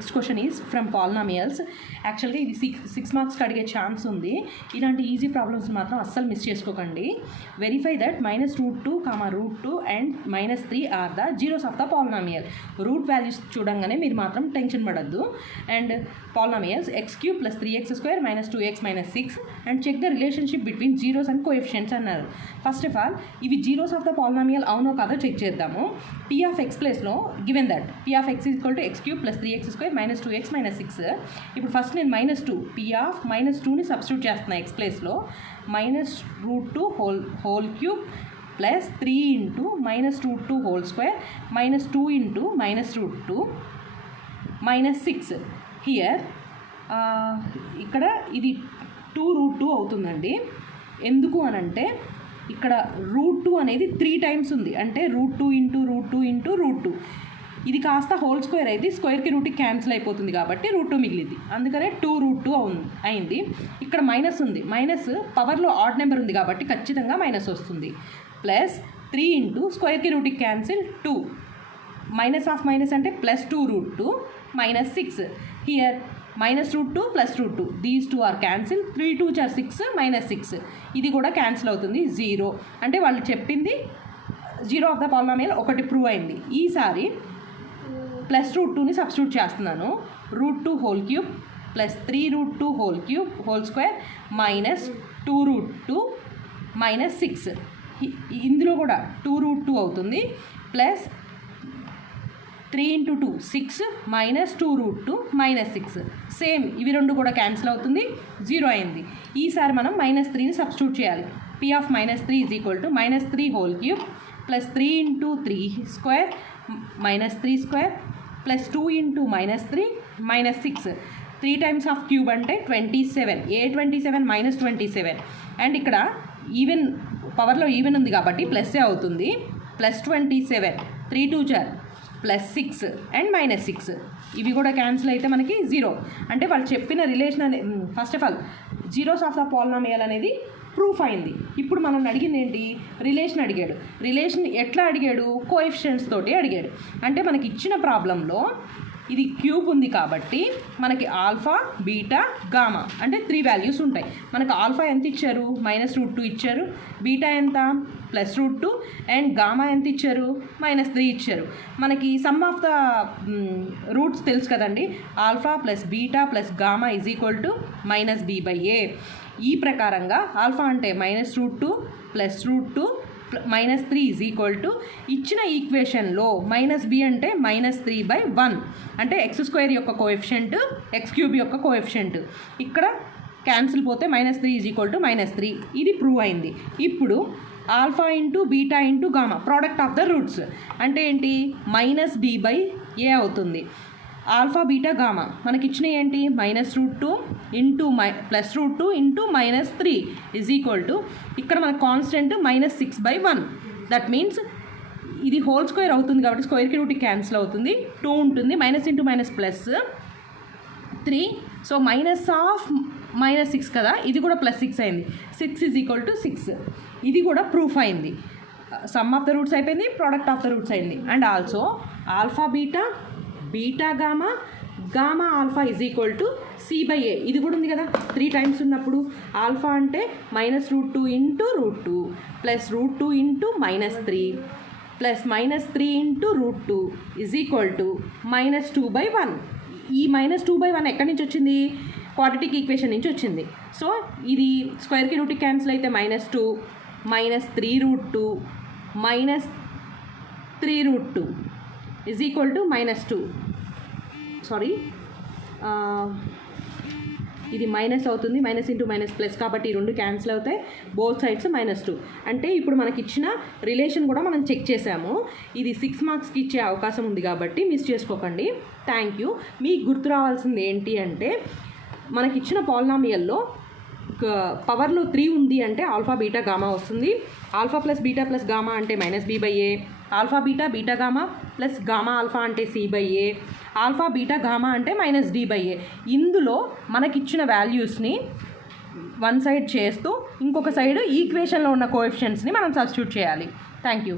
Next question is from polynomials. యాక్చువల్గా ఇది six మార్క్స్కి అడిగే ఛాన్స్ ఉంది. ఇలాంటి ఈజీ ప్రాబ్లమ్స్ మాత్రం అస్సలు మిస్ చేసుకోకండి. Verify that -√2, √2 and -3 are the zeros of the polynomial. Root values చూడంగానే మీరు మాత్రం టెన్షన్ పడద్దు. And polynomials x³ + 3x² - 2x - 6 and check the relationship between zeros and coefficients అన్నారు. ఫస్ట్ ఆఫ్ ఆల్ ఇవి zeros of the polynomial అవునో కాదో check చేద్దాము. p(x) ప్లేస్లో given that p(x) x³ + 3x² - 2x - 6. ఇప్పుడు ఫస్ట్ నేను -2 p(-2)ని సబ్స్టిట్యూట్ చేస్తున్నా x ప్లేస్లో. -√2 whole cube plus 3 into -√2 whole square -2 into -√2 -6. Here ఇక్కడ ఇది 2√2 అవుతుందండి. ఎందుకు అనంటే ఇక్కడ √2 అనేది 3 టైమ్స్ ఉంది. అంటే √2 ఇంటూ √2 ఇంటూ √2. ఇది కాస్త హోల్ స్క్వేర్ అయితే స్క్వేర్కి రూట్కి క్యాన్సిల్ అయిపోతుంది కాబట్టి √2 మిగిలింది. అందుకనే 2√2 అయింది. ఇక్కడ మైనస్ ఉంది. మైనస్ పవర్లో ఆడ్ నెంబర్ ఉంది కాబట్టి ఖచ్చితంగా మైనస్ వస్తుంది. ప్లస్ 3 ఇంటూ స్క్వేర్కి రూట్కి క్యాన్సిల్ 2 మైనస్ ఆఫ్ మైనస్ అంటే +2√2 -6. Here -√2 +√2 these 2 are cancel. 3 2 are 6 -6. ఇది కూడా క్యాన్సిల్ అవుతుంది 0. అంటే వాళ్ళు చెప్పింది జీరో ఆఫ్ ద పాలినామియల్ ఒకటి ప్రూవ్ అయింది. ఈసారి +√2ని సబ్స్టిట్యూట్ చేస్తున్నాను. √2 whole cube plus 3√2 whole cube whole square -2√2 -6. ఇందులో కూడా 2√2 అవుతుంది. Plus 3 into 2 6 -2√2 -6. సేమ్ ఇవి రెండు కూడా క్యాన్సిల్ అవుతుంది 0 అయింది. ఈసారి మనం -3ని సబ్స్టిట్యూట్ చేయాలి. p(-3) -3 whole cube plus 3 into 3 square -3 square plus 2 into -3 -6. 3 times of cube అంటే 27. A27 -27. అండ్ ఇక్కడ ఈవెన్ పవర్లో ఈవెన్ ఉంది కాబట్టి ప్లస్సే అవుతుంది. +27 3 2 +6 అండ్ -6. ఇవి కూడా క్యాన్సిల్ అయితే మనకి 0. అంటే వాళ్ళు చెప్పిన రిలేషన్ అనే first of all zeros of the polynomial అనేది ప్రూఫ్ అయింది. ఇప్పుడు మనం అడిగింది ఏంటి? రిలేషన్ అడిగాడు. రిలేషన్ ఎట్లా అడిగాడు? కోఎఫిషియెంట్స్ తోటి అడిగాడు. అంటే మనకి ఇచ్చిన ప్రాబ్లంలో ఇది క్యూబ్ ఉంది కాబట్టి మనకి ఆల్ఫా, బీటా, గామా అంటే 3 వాల్యూస్ ఉంటాయి. మనకు ఆల్ఫా ఎంత ఇచ్చారు? -√2 ఇచ్చారు. బీటా ఎంత? +√2 అండ్ గామా ఎంత ఇచ్చారు? -3 ఇచ్చారు. మనకి సమ్ ఆఫ్ ద రూట్స్ తెలుసు కదండి. Alpha plus beta plus gamma = -b/a. ఈ ప్రకారంగా ఆల్ఫా అంటే -√2 +√2 -3 ఇచ్చిన ఈక్వేషన్లో -b అంటే -3/1 అంటే x² యొక్క కోఎఫిషియంట్ x³ యొక్క కోఎఫిషియంట్. ఇక్కడ క్యాన్సిల్ పోతే -3 -3. ఇది ప్రూవ్ అయింది. ఇప్పుడు alpha into beta into gamma product of the roots అంటే ఏంటి? -b/a అవుతుంది. ఆల్ఫా బీటా గామా మనకి ఇచ్చినవి ఏంటి? -√2 ఇంటూ +√2 ఇంటూ -3 ఇక్కడ మన కాన్స్టెంట్ -6/1. దట్ మీన్స్ ఇది హోల్ స్క్వేర్ అవుతుంది కాబట్టి స్క్వేర్కి రూట్కి క్యాన్సిల్ అవుతుంది. 2 ఉంటుంది. -(-) +3. సో -6 కదా, ఇది కూడా +6 అయింది. 6 = 6. ఇది కూడా ప్రూఫ్ అయింది. సమ్ ఆఫ్ ద రూట్స్ అయిపోయింది, ప్రోడక్ట్ ఆఫ్ ద రూట్స్ అయింది. And also alpha beta, beta gamma, gamma alpha C/A. ఇది కూడా ఉంది కదా 3 టైమ్స్ ఉన్నప్పుడు. ఆల్ఫా అంటే -√2 into √2 plus √2 into -3 plus -3 into √2 -2/1. ఈ -2/1 ఎక్కడి నుంచి వచ్చింది? క్వాడ్రాటిక్ ఈక్వేషన్ నుంచి వచ్చింది. సో ఇది స్క్వేర్కి రూట్కి క్యాన్సిల్ అయితే -2 -3√2 -3√2 -2. సారీ, ఇది మైనస్ అవుతుంది. మైనస్ ఇంటూ మైనస్ ప్లస్ కాబట్టి ఈ రెండు క్యాన్సిల్ అవుతాయి. Both sides -2. అంటే ఇప్పుడు మనకి ఇచ్చిన రిలేషన్ కూడా మనం చెక్ చేసాము. ఇది 6 మార్క్స్కి ఇచ్చే అవకాశం ఉంది కాబట్టి మిస్ చేసుకోకండి. Thank you. మీకు గుర్తు రావాల్సింది ఏంటి అంటే మనకి ఇచ్చిన పాలినామియల్లో పవర్లో 3 ఉంది అంటే ఆల్ఫా బీటా గామా వస్తుంది. Alpha plus beta plus gamma అంటే -b/a. Alpha beta beta gamma plus gamma alpha అంటే C/a. ఆల్ఫా బీటా గామా అంటే -d/a. ఇందులో మనకిచ్చిన వాల్యూస్ని వన్ సైడ్ చేస్తూ ఇంకొక సైడ్ ఈక్వేషన్లో ఉన్న కోఎఫిషియెంట్స్ని మనం సబ్స్టిట్యూట్ చేయాలి. Thank you.